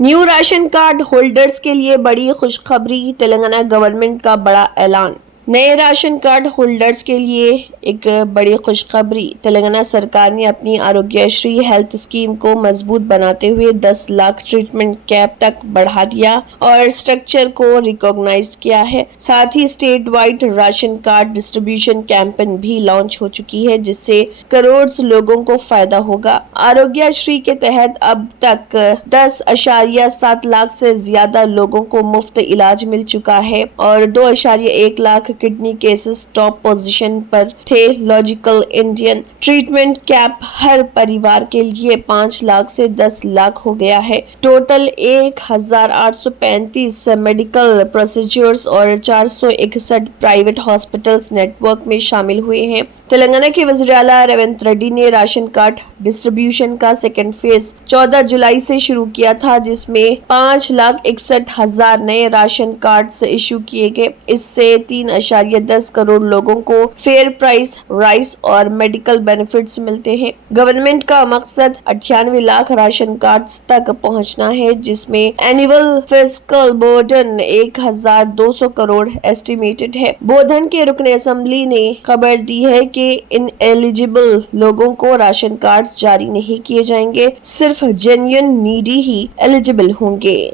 New ration card holders کے لیے بڑی خوشخبری، تلنگانہ گورنمنٹ کا بڑا اعلان۔ نئے راشن کارڈ ہولڈرز کے لیے ایک بڑی خوشخبری۔ تلنگانہ سرکار نے اپنی آروگیہ شری ہیلتھ اسکیم کو مضبوط بناتے ہوئے 10 لاکھ ٹریٹمنٹ کیمپ تک بڑھا دیا اور اسٹرکچر کو ریکگنائز کیا ہے۔ ساتھ ہی state wide ration card distribution campaign بھی لانچ ہو چکی ہے، جس سے کروڑ لوگوں کو فائدہ ہوگا۔ آروگیہ شری کے تحت اب تک 10.7 لاکھ سے زیادہ لوگوں کو مفت علاج مل چکا ہے اور 2.1 lakh kidney cases top position پر تھے۔ لاجیکل انڈین ٹریٹمنٹ کیمپ ہر پریوار کے لیے 5 لاکھ سے 10 لاکھ ہو گیا ہے۔ ٹوٹل 1835 میڈیکل پروسیجرز اور 461 پرائیویٹ ہاسپٹلز نیٹ ورک میں شامل ہوئے ہیں۔ تلنگانہ کے وزیر اعلیٰ ریونت ریڈی نے راشن کارڈ ڈسٹریبیوشن کا سیکنڈ فیز 14 جولائی سے شروع کیا تھا، جس میں 5,61,000 نئے راشن کارڈز ایشو کیے گئے۔ اس سے 3.10 کروڑ لوگوں کو فیئر پرائس رائس اور میڈیکل بینیفٹس ملتے ہیں۔ گورنمنٹ کا مقصد 98 لاکھ راشن کارڈز تک پہنچنا ہے، جس میں annual fiscal burden 1,200 crore estimated ہے۔ بودھن کے رکن اسمبلی نے خبر دی ہے کہ ان ایلیجیبل لوگوں کو راشن کارڈز جاری نہیں کیے جائیں گے، صرف جینیون نیڈی ہی ایلیجیبل ہوں گے۔